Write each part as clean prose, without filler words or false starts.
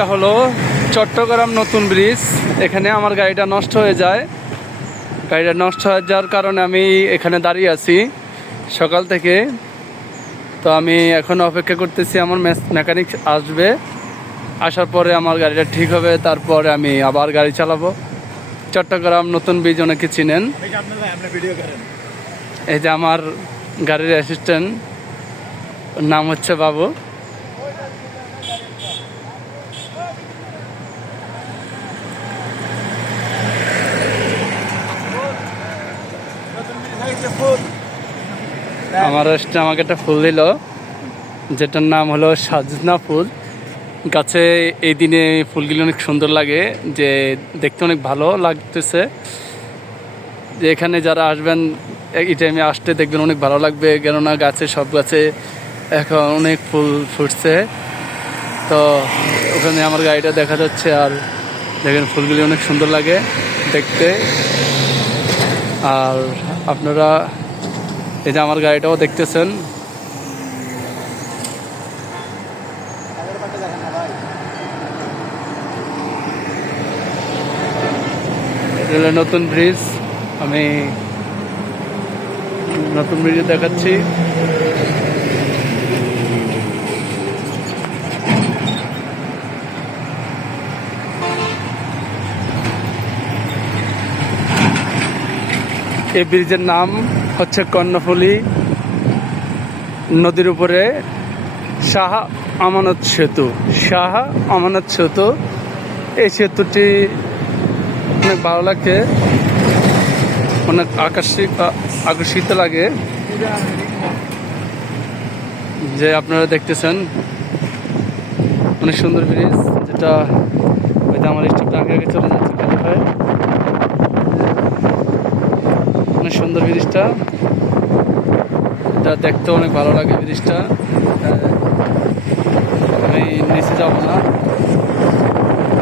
এটা হলো চট্টগ্রাম নতুন ব্রিজ। এখানে আমার গাড়িটা নষ্ট হয়ে যায়। গাড়িটা নষ্ট হয়ে যাওয়ার কারণে আমি এখানে দাঁড়িয়ে আছি সকাল থেকে। তো আমি এখন অপেক্ষা করতেছি আমার মেকানিক আসবে, আসার পরে আমার গাড়িটা ঠিক হবে, তারপরে আমি আবার গাড়ি চালাবো। চট্টগ্রাম নতুন ব্রিজ অনেকে চিনেন। এই যে আমার গাড়ির অ্যাসিস্ট্যান্ট, নাম হচ্ছে বাবু। আমার আমাকে একটা ফুল দিল, যেটার নাম হলো সাজনা ফুল। গাছে এই দিনে ফুলগুলি অনেক সুন্দর লাগে, যে দেখতে অনেক ভালো লাগতেছে। যে এখানে যারা আসবেন এই টাইমে আসতে দেখবেন অনেক ভালো লাগবে, কেননা গাছে সব গাছে এখন অনেক ফুল ফুটছে। তো ওখানে আমার গাড়িটা দেখা যাচ্ছে, আর দেখেন ফুলগুলি অনেক সুন্দর লাগে দেখতে। আর আপনারা এই যে আমার গাড়িটাও দেখতেছেন। এটা নতুন ব্রিজ, আমি নতুন ব্রিজে দেখাচ্ছি। এই ব্রিজের নাম হচ্ছে কর্ণফুলী নদীর উপরে শাহ আমানত সেতু। শাহ আমানত সেতু, এই সেতুটি অনেক ভালো লাগে, অনেক আকর্ষিত লাগে। যে আপনারা দেখতেছেন অনেক সুন্দর ব্রিজ, যেটা হয়তো আমার স্টপটা আগে আগে চলে যাচ্ছে কোথায়। অনেক সুন্দর ব্রিজটা, এটা দেখতে অনেক ভালো লাগে ব্রিজটা। আমি নিচে যাব না,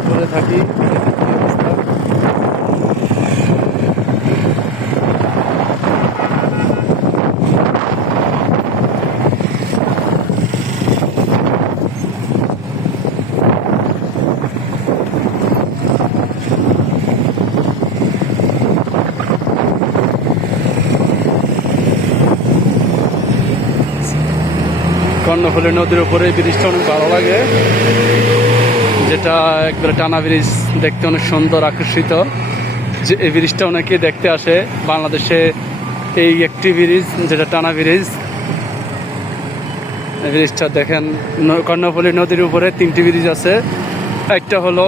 উপরে থাকি। কর্ণফুলী নদীর উপরে এই ব্রিজটা অনেক ভালো লাগে, যেটা একবারে টানা ব্রিজ, দেখতে অনেক সুন্দর আকর্ষিত। যে এই ব্রিজটা অনেকে দেখতে আসে বাংলাদেশে, এই একটি ব্রিজ যেটা টানা ব্রিজ। এই ব্রিজটা দেখেন, কর্ণফুলী নদীর উপরে 3টি ব্রিজ আছে। একটা হলো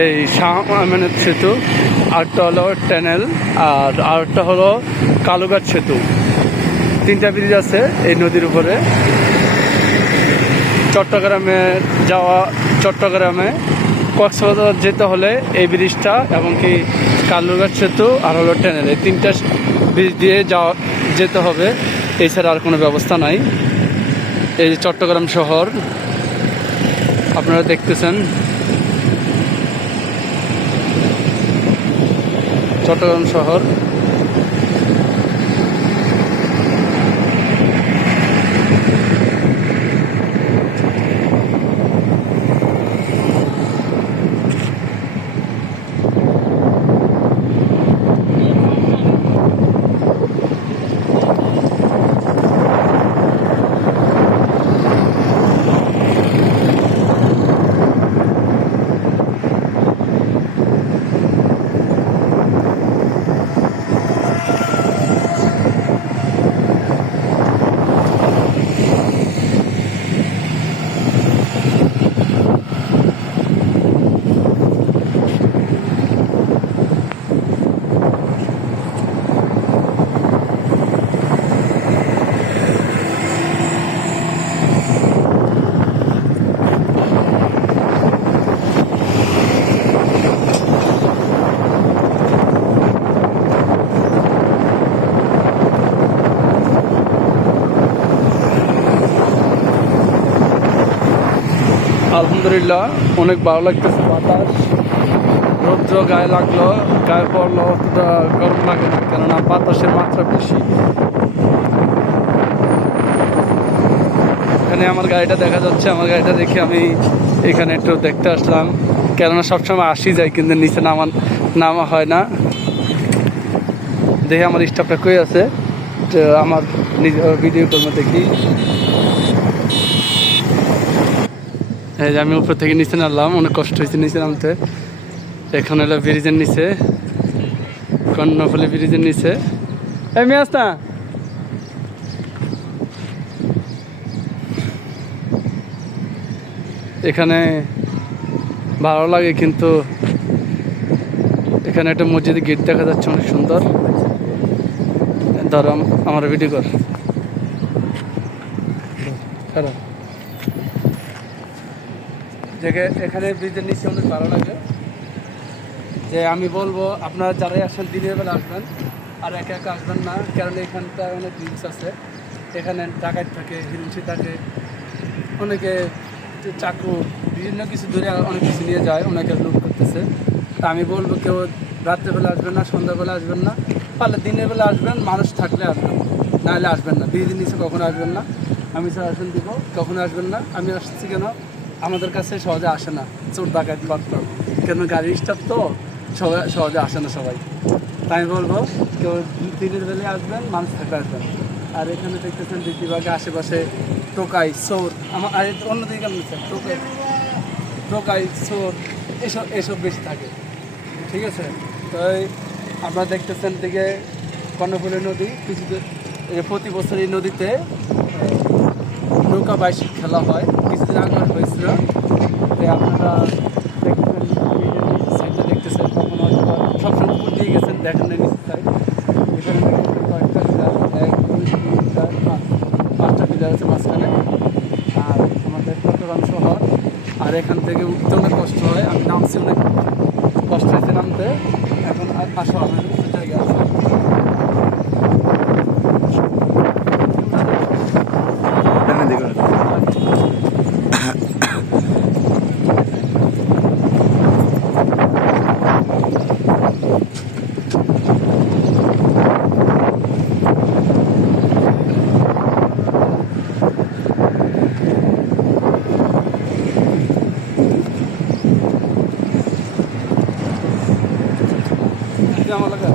এই শাহ আমানত সেতু, আরেকটা হলো টানেল, আর আরেকটা হলো কালুঘাট সেতু। 3টা ব্রিজ আছে এই নদীর উপরে। চট্টগ্রামে কক্সবাজার যেতে হলে এই ব্রিজটা, এবং কি কালুঘাট সেতু আর হলো টানেল, এই 3টা ব্রিজ দিয়ে যেতে হবে। এছাড়া আর কোনো ব্যবস্থা নাই। এই যে চট্টগ্রাম শহর আপনারা দেখতেছেন, চট্টগ্রাম শহর। আলহামদুলিল্লাহ অনেক ভালো লাগতেছে। বাতাস, রৌদ্র গায়ে লাগলো, গায়ে পড়লো, অতটা গরম লাগে না, কেননা বাতাসের মাত্রা বেশি। ওখানে আমার গাড়িটা দেখা যাচ্ছে, আমার গাড়িটা দেখে আমি এখানে একটু দেখতে আসলাম, কেননা সবসময় আসি যাই কিন্তু নিচে নামা হয় না। দেখে আমার স্টাফটা কই আছে, তো আমার নিজের ভিডিও করবো দেখি। এই যে আমি উপর থেকে নিচে নামলাম, অনেক কষ্ট হয়েছে নিচে নামতে। এখন হলো ব্রিজের নিচে, কর্ণফুলী ব্রিজের নিচে। এই মেয়াস্তা, এখানে ভালো লাগে কিন্তু এখানে একটা মসজিদের গেট দেখা যাচ্ছে অনেক সুন্দর। ধরো আমার ভিডিও কর। এখানে ব্রিজের নিচে অনেক ভালো লাগে। যে আমি বলবো আপনারা যারাই আসেন দিনের বেলা আসবেন, আর একা একা আসবেন না, কারণ এখানটা অনেক রিস্ক আছে। এখানে ডাকাত থাকে, হিংসি থাকে, অনেকে চাকু বিভিন্ন কিছু ধরে অনেক কিছু নিয়ে যায়, অনেকে লুট করতেছে। তা আমি বলবো কেউ রাত্রেবেলা আসবেন না, সন্ধ্যাবেলা আসবেন না, পারলে দিনের বেলা আসবেন, মানুষ থাকলে আসবেন, নাহলে আসবেন না। ব্রিজের নিচে কখনো আসবেন না, আমি সাজেশন দিব, কখনো আসবেন না। আমি আসছি কেন, আমাদের কাছে সহজে আসে না চোর ডাকাত বাটপার, কেন গাড়ির স্টাফ তো সহজে আসে না সবাই। তাই আমি বলবো কেউ দিনের বেলায় আসবেন, মানুষ থাকলে আসবেন। আর এখানে দেখতেছেন বেশিরভাগে আশেপাশে টোকাই চোর, আমার আর অন্যদিকে কেমন টোকাই চোর এসব বেশি থাকে, ঠিক আছে। তো আপনারা দেখতেছেন দিকে কর্ণফুলী নদী, প্রতি বছর এই নদীতে নৌকা বাইশ খেলা হয়, কিছুদিন আগে হয়েছিল। তাই আপনারা সাইডটা দেখতেছেন, কখন হয়তো সবসময় উপর দিয়ে গেছেন, দেখেন না নিচের সাইড। এখানে কয়েকটা পিলার, 1 2 3 4 5 5টা পিলার আছে মাঝখানে। আর আমাদের চট্টগ্রাম শহর, আর এখান থেকে উঠতে অনেক কষ্ট হয়। আমি নামছি, অনেক কষ্ট হয়েছে নামতে। এখন আসো আমি জায়গায় আছি। আমার লাগা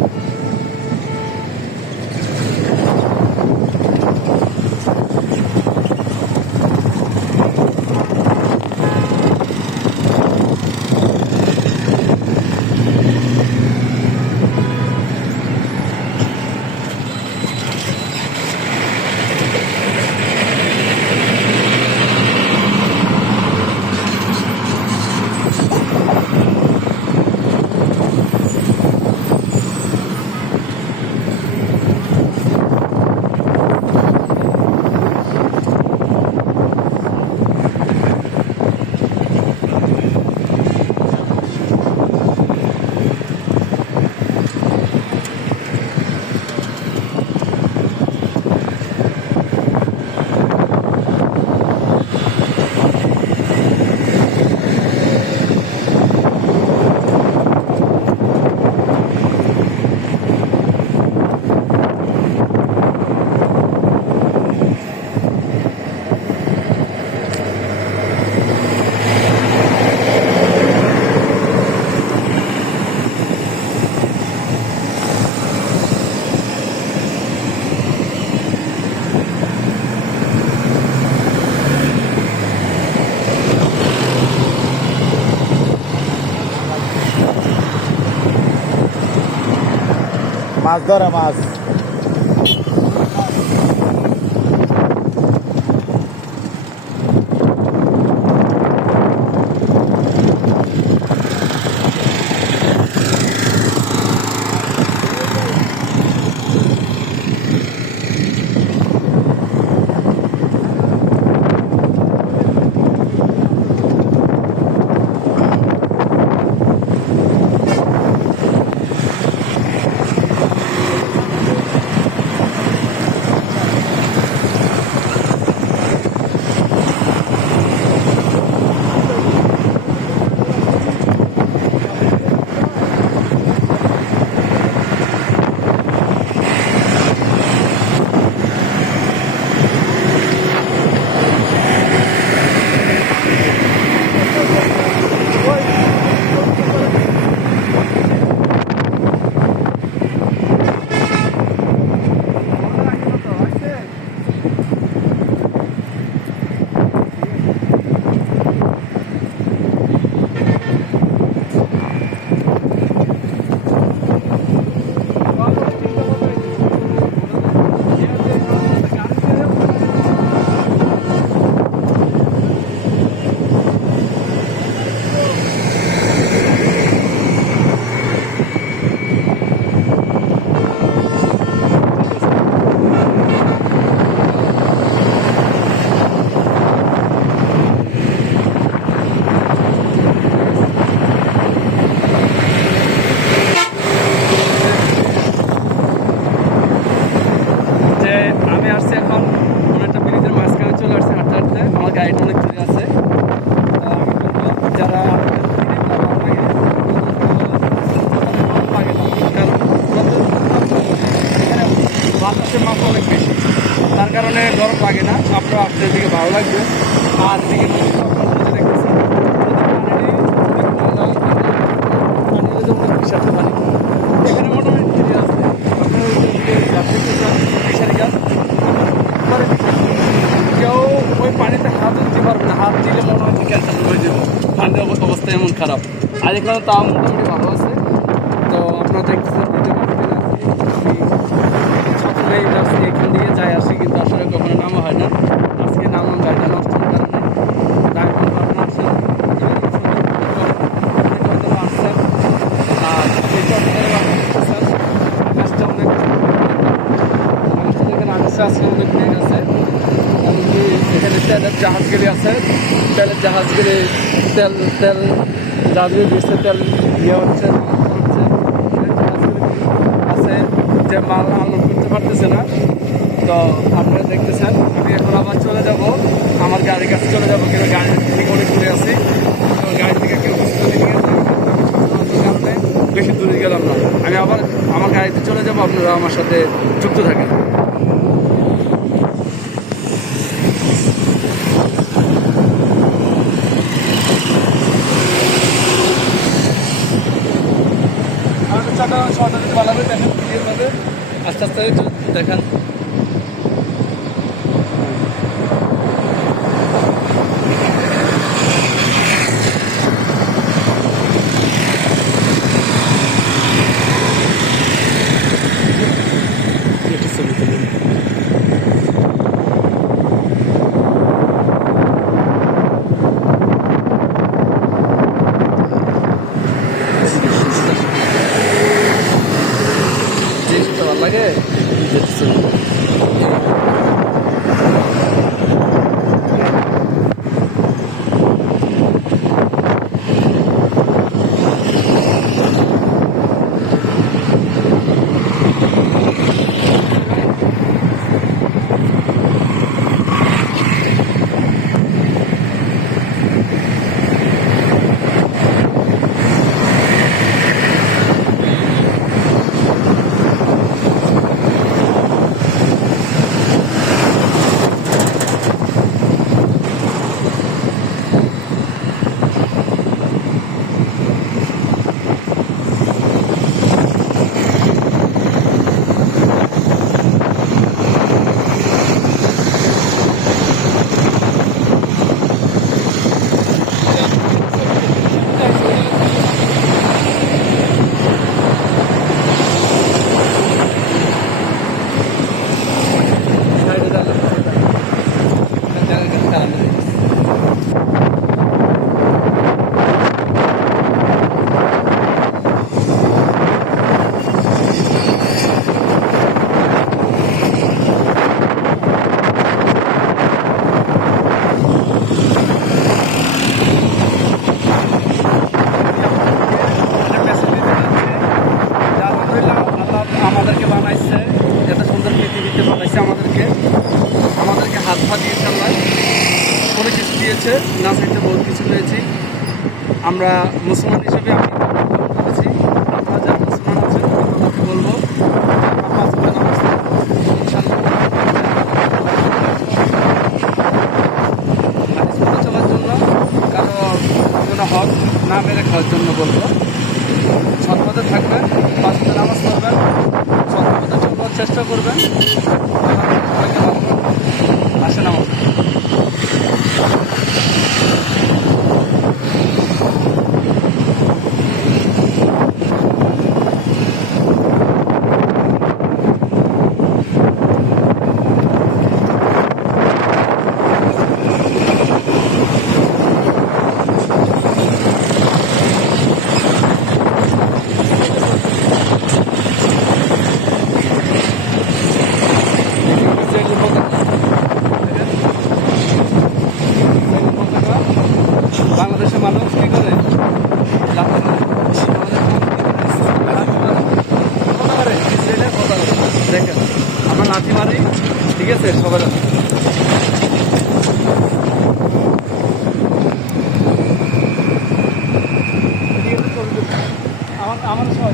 মাছ ধরা মাছ। কারণে গরম লাগে না, আপনার আপনার দিকে ভালো লাগবে। আর এদিকে দেখতেছেন বিষাক্ত পানি, এখানে মোটামুটি ঠিক আছে। আপনার গাছ দেখতেছেন ফিশারি গাছ, কেউ ওই পানিতে হাত দিতে পারবে না, হাত দিলে মনে হয় ক্যান্সার হয়ে যাবে, পানির অবস্থা এমন খারাপ। আর এখানে তাও মোটামুটি ভালো আছে। তো আপনারা দেখতেছেন সবসময় এখান দিয়ে যাই আসি, কিন্তু আসলে কখনো নামা হয় না। আজকে নামলাম গাড়িটা নষ্ট হওয়ার কারণে। তাই আপনারা আসেন, আসছেন। আর আকাশটা অনেক আজকে অনেক মেঘ আছে, এমনকি এখানে তেলের জাহাজগুলি আছে, তেলের জাহাজগুলি তেল তেল জাহাজগুলি দিচ্ছে, তেল ইয়ে হচ্ছে আছে যে মাল আনলোড করতে পারতেছে না। তো আপনারা দেখতেছেন আমি এখন আবার চলে যাব আমার গাড়ির কাছে চলে যাবো, কিন্তু গাড়ির থেকে অনেক দূরে আছি। তো গাড়ি থেকে কেউ কিছু যদি নিয়ে কারণে বেশি দূরে গেলাম না, আমি আবার আমার গাড়িতে চলে যাবো, আপনারা আমার সাথে যুক্ত থাকেন। আমাদের চাকা ছটা যদি বানাবে দেখেন ক্লিয়ারভাবে, আস্তে আস্তে দেখেন। জিনিসটা ভালো লাগে দেখতেছেন। আমাদেরকে বানাইছে, এত সুন্দর পৃথিবীতে বানাইছে আমাদেরকে, আমাদেরকে হাত পা দিয়েছে, আল্লাহ অনেক কিছু দিয়েছে, না চাইতে বহুত কিছু পেয়েছি। আমরা মুসলমান হিসেবে আমি করেছি, আপনারা যারা মুসলমান আছেন আপনাদেরকে বলবো চলার জন্য, কারো কোনো হক না মেরে খাওয়ার জন্য বলবো। সৎপথে থাকবেন, পাঁচ ওয়াক্ত নামাজ পড়বেন, সৎপথে চলবার চেষ্টা করবেন। আসেন আমার বাংলাদেশের মানুষ কী করে দেখেন আমরা লাঠি মারি, ঠিক আছে সবাই আমার সবাই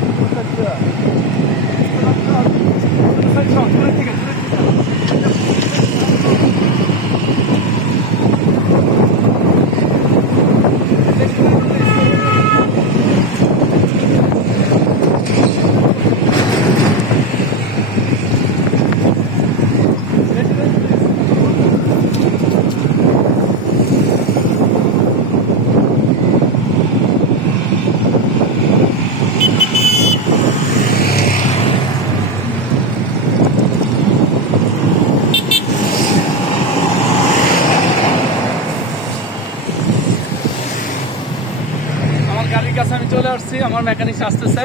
আসছি, আমার মেকানিক আসতেছে,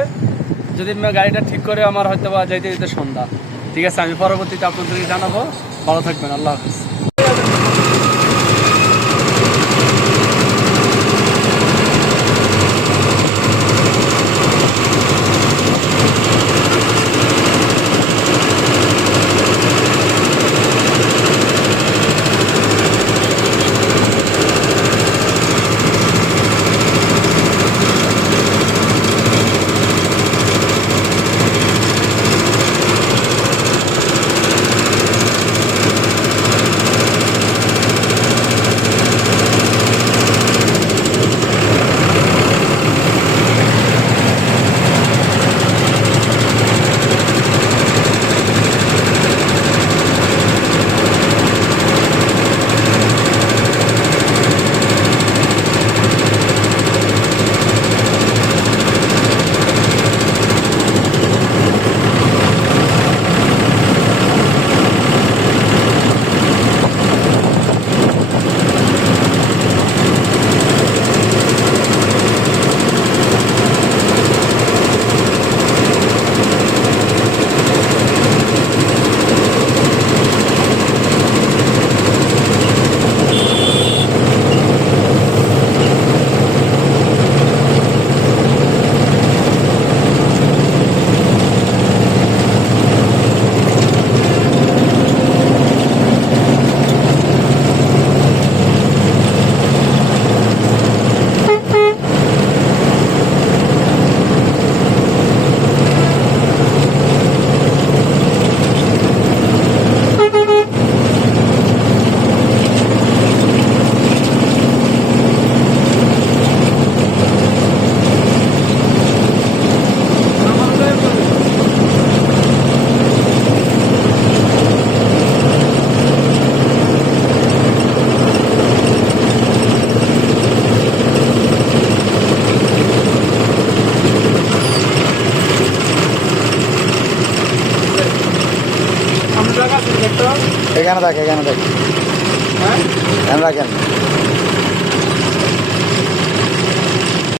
যদি গাড়িটা ঠিক করে আমার হয়তো বা যাইতে যেতে সন্ধ্যা। ঠিক আছে, আমি পরবর্তীতে আপনাদেরকে জানাবো। ভালো থাকবেন, আল্লাহ হাফিজ। এখানে থাক, এখানে থাক, হ্যাঁ, এখানে রাখেন।